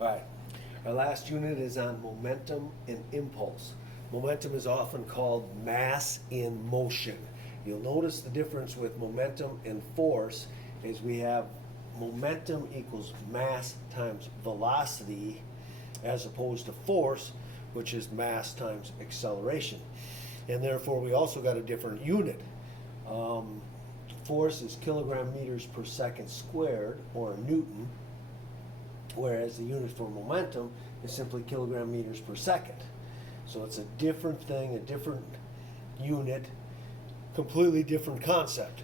All right. Our last unit is on momentum and impulse. Momentum is often called mass in motion. You'll notice the difference with momentum and force is we have momentum equals mass times velocity as opposed to force, which is mass times acceleration. And therefore we also got a different unit. Force is kilogram meters per second squared, or a Newton, whereas the unit for momentum is simply kilogram meters per second. So it's a different thing, a different unit, completely different concept.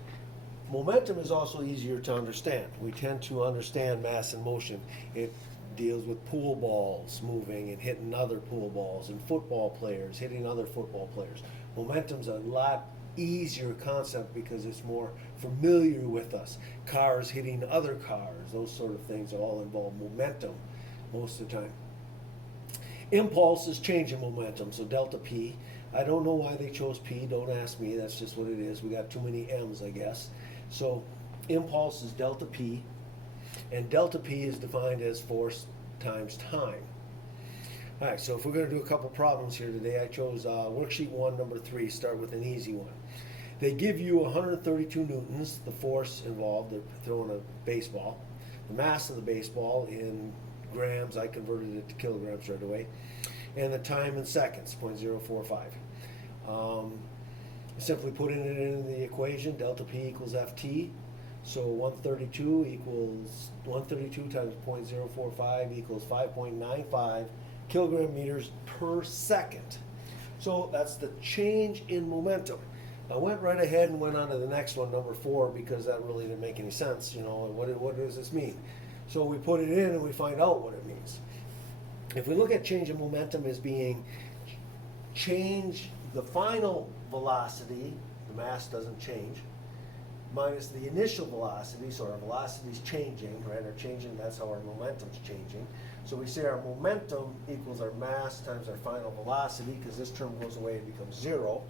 Momentum is also easier to understand. We tend to understand mass and motion. It deals with pool balls moving and hitting other pool balls, and football players hitting other football players. Momentum's a lot easier concept because it's more familiar with us. Cars hitting other cars, those sort of things all involve momentum most of the time. Impulse is change in momentum, so delta P. I don't know why they chose P, don't ask me, that's just what it is. We got too many M's, I guess. So impulse is delta P, and delta P is defined as force times time. All right, so if we're going to do a couple problems here today, I chose worksheet 1, number 3, start with an easy one. They give you 132 newtons, the force involved, they're throwing a baseball. The mass of the baseball in grams, I converted it to kilograms right away. And the time in seconds, 0.045. Simply putting it in the equation, delta P equals Ft. So 132 times 0.045 equals 5.95 kilogram meters per second. So that's the change in momentum. I went right ahead and went on to the next one, number 4, because that really didn't make any sense. You know, what does this mean? So we put it in and we find out what it means. If we look at change in momentum as being change the final velocity, the mass doesn't change, minus the initial velocity, so our velocity is changing, right? Our changing, that's how our momentum's changing. So we say our momentum equals our mass times our final velocity, because this term goes away and becomes 0.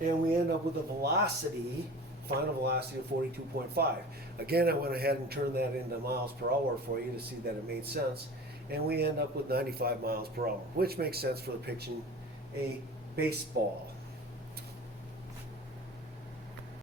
And we end up with a velocity, final velocity of 42.5. Again, I went ahead and turned that into miles per hour for you to see that it made sense. And we end up with 95 miles per hour, which makes sense for depicting a baseball.